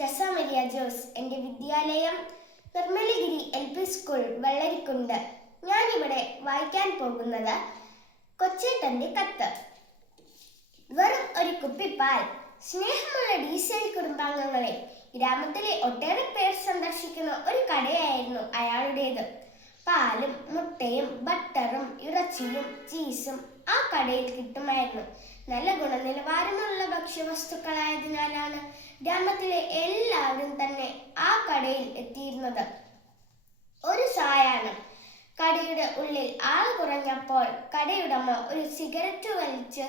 ടെസ Maria Jose എന്റെ വിദ്യാലയം Nirmalagiri L P school Vellarikundu. ഞാനിവിടെ വായിക്കാൻ പോകുന്നത് കൊച്ചേട്ടന്റെ കത്ത്. വെറും ഒരു കുപ്പിപ്പാൽ. സ്നേഹമുള്ള ഡീസൽ കുടുംബാംഗങ്ങളെ. ഗ്രാമത്തിലെ ഒട്ടേറെ പേർ സന്ദർശിക്കുന്ന ഒരു കടയായിരുന്നു അയാളുടേത്. പാലും മുട്ടയും ബട്ടറും ഇറച്ചിയും ചീസും ആ കടയിൽ കിട്ടുമായിരുന്നു. നല്ല ഗുണനിലവാരമുള്ള ഭക്ഷ്യവസ്തുക്കളായതിനാലാണ് ഗ്രാമത്തിലെ എല്ലാവരും തന്നെ ആ കടയിൽ എത്തിയിരുന്നത്. ഒരു സായാഹ്നം. കടയുടെ ഉള്ളിൽ ആൾ കുറഞ്ഞപ്പോൾ കടയുടമ ഒരു സിഗരറ്റ് വലിച്ച്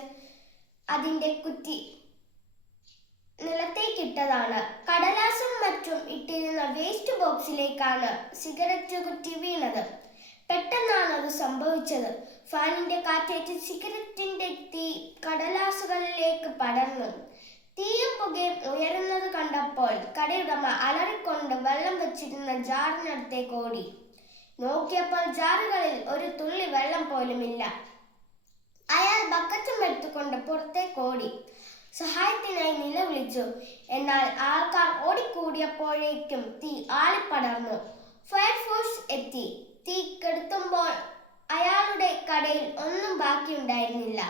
അതിന്റെ കുറ്റി നിലത്തേക്കിട്ടതാണ്. കടലാസും മറ്റും ഇട്ടിരുന്ന വേസ്റ്റ് ബോക്സിലേക്കാണ് സിഗരറ്റ് കുറ്റി വീണത് പെട്ടെന്നാണ് അത് സംഭവിച്ചത്. ഫാനിന്റെ കാറ്റേറ്റ് സിഗരറ്റിന്റെ തീ കടലാസുകളിലേക്ക് പടർന്നു. തീയും പുകയും ഉയരുന്നത് കണ്ടപ്പോൾ കടയുടമ അലറിക്കൊണ്ട് വെള്ളം വെച്ചിരുന്ന ജാറിനടുത്തേക്ക് ഓടി. നോക്കിയപ്പോൾ ജാറുകളിൽ ഒരു തുള്ളി വെള്ളം പോലുമില്ല. അയാൾ ബക്കറ്റും എടുത്തുകൊണ്ട് പുറത്തേക്ക് ഓടി. സഹായത്തിനായി നിലവിളിച്ചു. എന്നാൽ ആൾക്കാർ ഓടിക്കൂടിയപ്പോഴേക്കും തീ ആളിപ്പടർന്നു. ഫയർഫോഴ്സ് എത്തി. തീ കെടുത്തുമ്പോൾ അയാളുടെ കടയിൽ ഒന്നും ബാക്കിയുണ്ടായിരുന്നില്ല.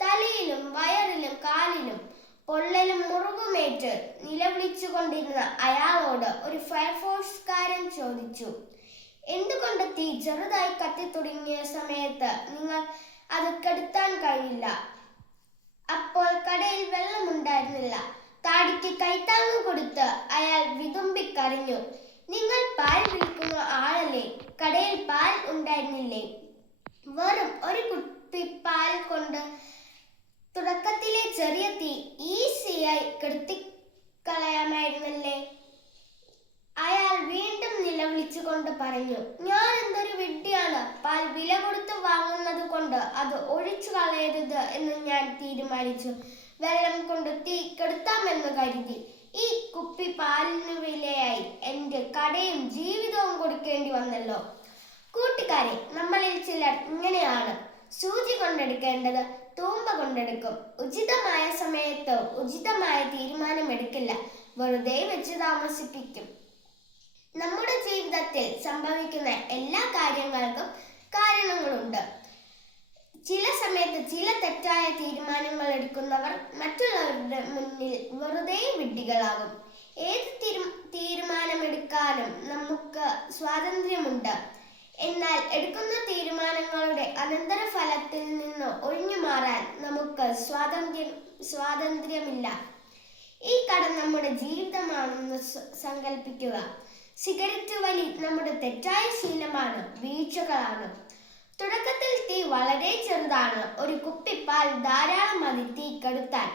തലയിലും വയറിലും കാലിലും പൊള്ളലും മുറിവുമേറ്റ് നിലവിളിച്ചുകൊണ്ടിരുന്ന അയാളോട് ഒരു ഫയർഫോഴ്സുകാരൻ ചോദിച്ചു എന്തുകൊണ്ട് തീ ചെറുതായി കത്തിത്തുടങ്ങിയ സമയത്ത് നിങ്ങൾ അത് കെടുത്താൻ കഴിയില്ല? അപ്പോൾ കടയിൽ വെള്ളമുണ്ടായിരുന്നില്ല. താടിക്ക് കൈത്താങ്ങ് കൊടുത്ത് അയാൾ വിതുമ്പിക്കരഞ്ഞു നിങ്ങൾ പാൽ വിൽക്കുന്ന ആളല്ലേ? കടയിൽ പാൽ ഉണ്ടായിരുന്നില്ലേ? വെറും ഒരു കുപ്പി പാൽ കൊണ്ട് തുടക്കത്തിലെ ചെറിയ തീ ഈസിയായി കെടുത്തിക്കളയാമായിരുന്നല്ലേ? അയാൾ വീണ്ടും നിലവിളിച്ചുകൊണ്ട് പറഞ്ഞു ഞാൻ പാൽ വില കൊടുത്ത് വാങ്ങുന്നത് കൊണ്ട് അത് ഒഴിച്ചു കളയരുത് എന്ന് ഞാൻ തീരുമാനിച്ചു. വെള്ളം കൊണ്ട് തീ കെടുത്താമെന്ന് കരുതി. ഈ കുപ്പി പാലിന് വിലയായി. എന്റെ കടയും ജീവിതവും കൊടുക്കേണ്ടി വന്നല്ലോ. കൂട്ടുകാരെ നമ്മളിൽ ചിലർ ഇങ്ങനെയാണ്. സൂചി കൊണ്ടെടുക്കേണ്ടത് തൂമ്പ കൊണ്ടെടുക്കും. ഉചിതമായ സമയത്ത് ഉചിതമായ തീരുമാനമെടുക്കില്ല. വെറുതെ വെച്ച് താമസിപ്പിക്കും. നമ്മുടെ ജീവിതത്തിൽ സംഭവിക്കുന്ന എല്ലാ കാര്യങ്ങൾക്കും കാരണങ്ങളുണ്ട്. ചില സമയത്ത് ചില തെറ്റായ തീരുമാനങ്ങൾ എടുക്കുന്നവർ മറ്റുള്ളവരുടെ മുന്നിൽ വെറുതെ വിഡ്ഢികളാകും. ഏത് തീരുമാനമെടുക്കാനും നമുക്ക് സ്വാതന്ത്ര്യമുണ്ട്. എന്നാൽ എടുക്കുന്ന തീരുമാനങ്ങളുടെ അനന്തരഫലത്തിൽ നിന്ന് ഒഴിഞ്ഞു മാറാൻ നമുക്ക് സ്വാതന്ത്ര്യം സ്വാതന്ത്ര്യമില്ല. ഈ കടം നമ്മുടെ ജീവിതമാണെന്ന് സങ്കല്പിക്കുക സിഗരറ്റ് വലി നമ്മുടെ തെറ്റായ ശീലമാണ് വീഴ്ചകളാണ്. വളരെ ചെറുതാണ്. ഒരു കുപ്പിപ്പാൽ പാൽ ധാരാളം മതി തീ കെടുത്താൻ.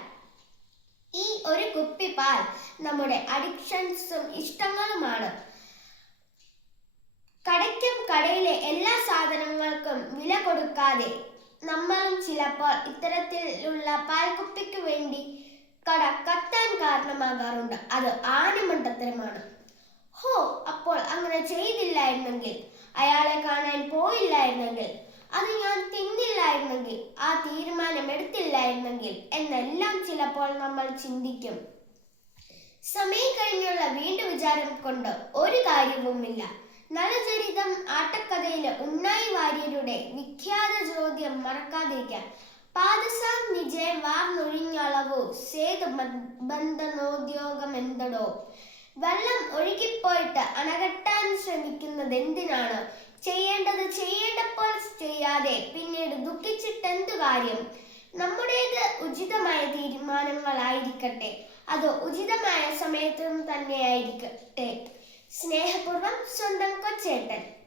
ഈ ഒരു കുപ്പിപ്പാൽ പാൽ നമ്മുടെ അഡിക്ഷൻസും ഇഷ്ടങ്ങളുമാണ്. കടയ്ക്കും കടയിലെ എല്ലാ സാധനങ്ങൾക്കും വില കൊടുക്കാതെ നമ്മളും ചിലപ്പോൾ ഇത്തരത്തിലുള്ള പാൽക്കുപ്പിക്ക് വേണ്ടി കട കത്താൻ കാരണമാകാറുണ്ട്. അത് ആനമണ്ടത്തരമാണ്. ഹോ അപ്പോൾ അങ്ങനെ ചെയ്തില്ലായിരുന്നെങ്കിൽ അയാളെ കാണാൻ പോയില്ലായിരുന്നെങ്കിൽ അത് ഞാൻ തിന്നില്ലായിരുന്നെങ്കിൽ ആ തീരുമാനം എടുത്തില്ലായിരുന്നെങ്കിൽ എന്നെല്ലാം ചിലപ്പോൾ നമ്മൾ ചിന്തിക്കും. സമയം കഴിഞ്ഞുള്ള വീണ്ടും വിചാരം കൊണ്ട് ഒരു കാര്യവുമില്ല. നളചരിതം ആട്ടക്കഥയിലെ ഉണ്ണായി വാര്യരുടെ വിഖ്യാത ചോദ്യം മറക്കാതിരിക്കാൻ പാദസാം നിജയ വാർന്നൊഴിഞ്ഞളവോ സേതു ബന്ധനോദ്യോഗമെന്തടോ വെള്ളം ഒഴുകിപ്പോയിട്ട് അണകെട്ടാൻ ശ്രമിക്കുന്നത് എന്തിനാണ് ചെയ്യേണ്ടത് ചെയ്യേണ്ടപ്പോൾ ചെയ്യാതെ പിന്നീട് ദുഃഖിച്ചിട്ടെന്തു കാര്യം? നമ്മുടേത് ഉചിതമായ തീരുമാനങ്ങളായിരിക്കട്ടെ. അത് ഉചിതമായ സമയത്തും തന്നെയായിരിക്കട്ടെ. സ്നേഹപൂർവം സ്വന്തം കൊച്ചേട്ടൻ.